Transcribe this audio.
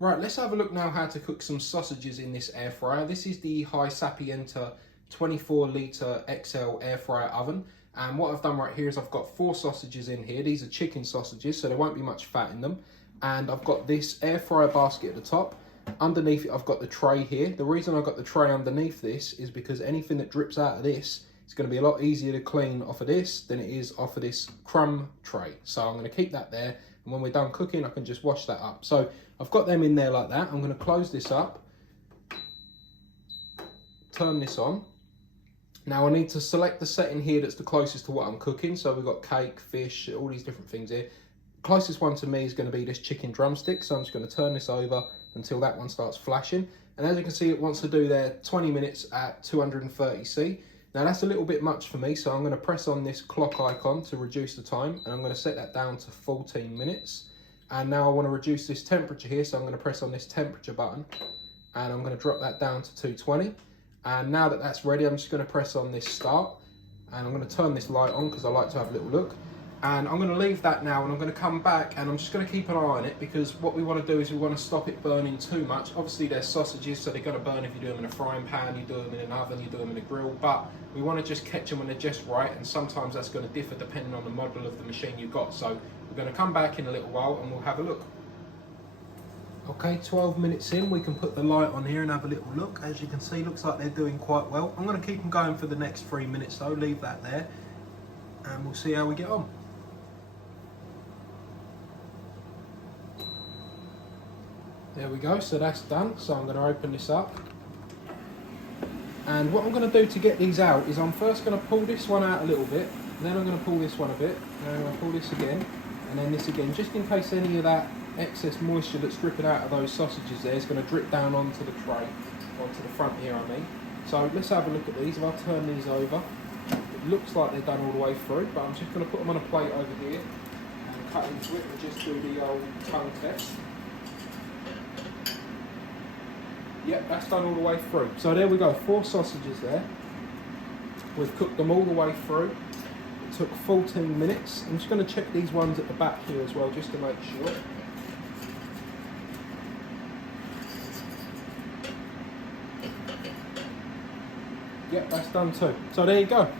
Right, let's have a look now how to cook some sausages in this air fryer. This is the HYSapientia 24 litre XL air fryer oven. And what I've done right here is I've got 4 sausages in here. These are chicken sausages, so there won't be much fat in them. And I've got this air fryer basket at the top. Underneath it, I've got the tray here. The reason I've got the tray underneath this is because anything that drips out of this is going to be a lot easier to clean off of this than it is off of this crumb tray. So I'm going to keep that there. And when we're done cooking, I can just wash that up. So I've got them in there like that. I'm going to close this up, turn this on. Now I need to select the setting here that's the closest to what I'm cooking. So we've got cake, fish, all these different things here. Closest one to me is going to be this chicken drumstick. So I'm just going to turn this over until that one starts flashing. And as you can see, it wants to do there 20 minutes at 230°C. Now that's a little bit much for me, so I'm going to press on this clock icon to reduce the time, and I'm going to set that down to 14 minutes. And now I want to reduce this temperature here, so I'm going to press on this temperature button, and I'm going to drop that down to 220. And now that that's ready, I'm just going to press on this start, and I'm going to turn this light on because I like to have a little look. And I'm going to leave that now, and I'm going to come back, and I'm just going to keep an eye on it, because what we want to do is we want to stop it burning too much. Obviously they're sausages, so they're going to burn if you do them in a frying pan, you do them in an oven, you do them in a grill, but we want to just catch them when they're just right, and sometimes that's going to differ depending on the model of the machine you've got. So we're going to come back in a little while and we'll have a look. Okay, 12 minutes in, we can put the light on here and have a little look. As you can see, looks like they're doing quite well. I'm going to keep them going for the next 3 minutes though, leave that there, and we'll see how we get on. There we go, so that's done. So I'm going to open this up. And what I'm going to do to get these out is I'm first going to pull this one out a little bit, then I'm going to pull this one a bit, and I'm going to pull this again, and then this again, just in case any of that excess moisture that's dripping out of those sausages there is going to drip down onto the tray, onto the front here I mean. So let's have a look at these. If I turn these over, it looks like they're done all the way through, but I'm just going to put them on a plate over here and cut into it and just do the old tongue test. Yep, that's done all the way through. So there we go, 4 sausages there. We've cooked them all the way through. It took 14 minutes. I'm just going to check these ones at the back here as well, just to make sure. Yep, that's done too. So there you go.